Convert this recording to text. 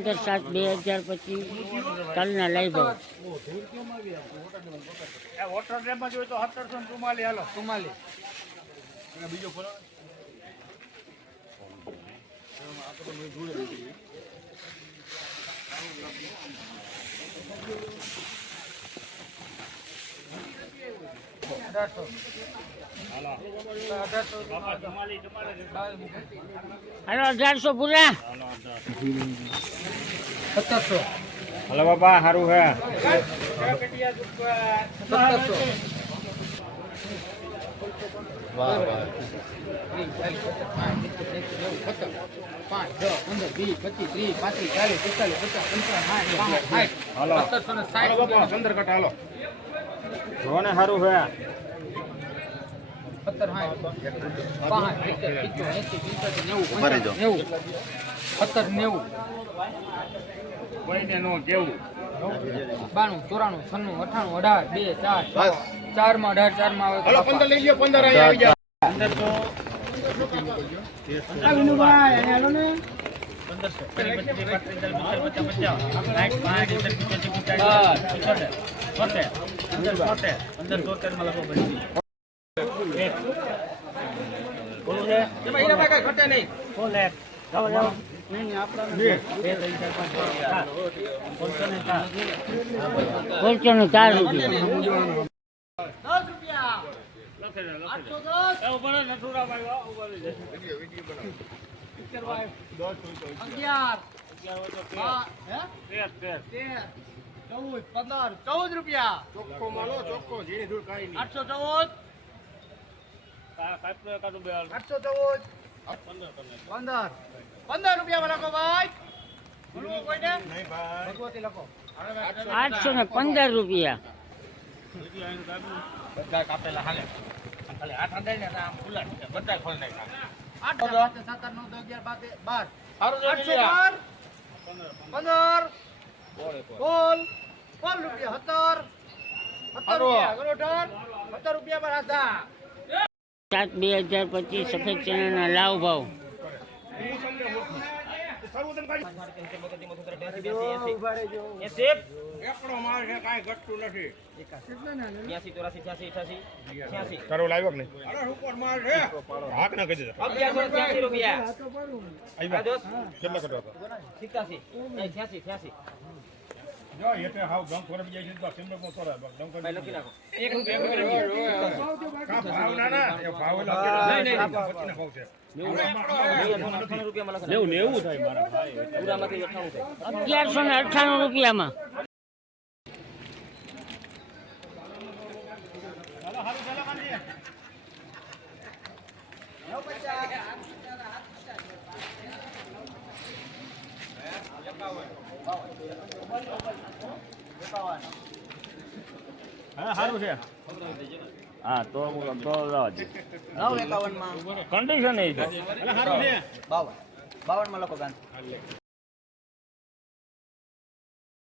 પંદર સાત બે હજાર પછી તલના લઈ ભાવ વોટર હાલો અઢારસો પૂરા. સત્તરસો. હલો બાપા સારું હે. સત્તરસો સાઠ સાઠ. હાલો પંદર કટ હાલો. જો ને સારું હે. સત્તર સાઠ સિત્તેર નેવું સત્તર બાણું ચોરાણું છન્નું અઠાણું અઢાર બે ચાર ચારમાં અઢાર ચારમાં આવે તો લઈ ગયો પંદર આવી ગયા એમાં હીરાભાઈ કાંઈ ઘટે નહીં ઓળચો ને ચાર ચૌદ રૂપિયા ચોખ્ખો માલો ચોખ્ખો જેની દૂર કાંઈ આઠસો ચૌદ. આઠસો ચૌદ. પંદર. પંદર રૂપિયા લખો ભાઈ. બોલવું કોઈને નહીં ભાઈ. ભગવતી લખો. આઠસો ને પંદર રૂપિયા. બધા કાપેલા હાલે. ખાલી આઠ ને આમ ખુલ્લા બધા ખોલ નાખ્યા. સાત નવ દસ અગિયાર બાર બાર. પંદર. કોલ કોલ રૂપિયા. સત્તર. સત્તર રૂપિયા. બોલો સત્તર રૂપિયા પર આધા. સાત બે હજાર પચીસ સફેદ ચણાના લાવ ભાવ. એક માલ અગિયારસો ને અઠાણું રૂપિયામાં. હા સારું છે. હા તો તો જવા દે નવ એકાવનમાં કન્ડિશન એ છે. એટલે સારું છે. બાવન. બાવનમાં લખો ગાંધી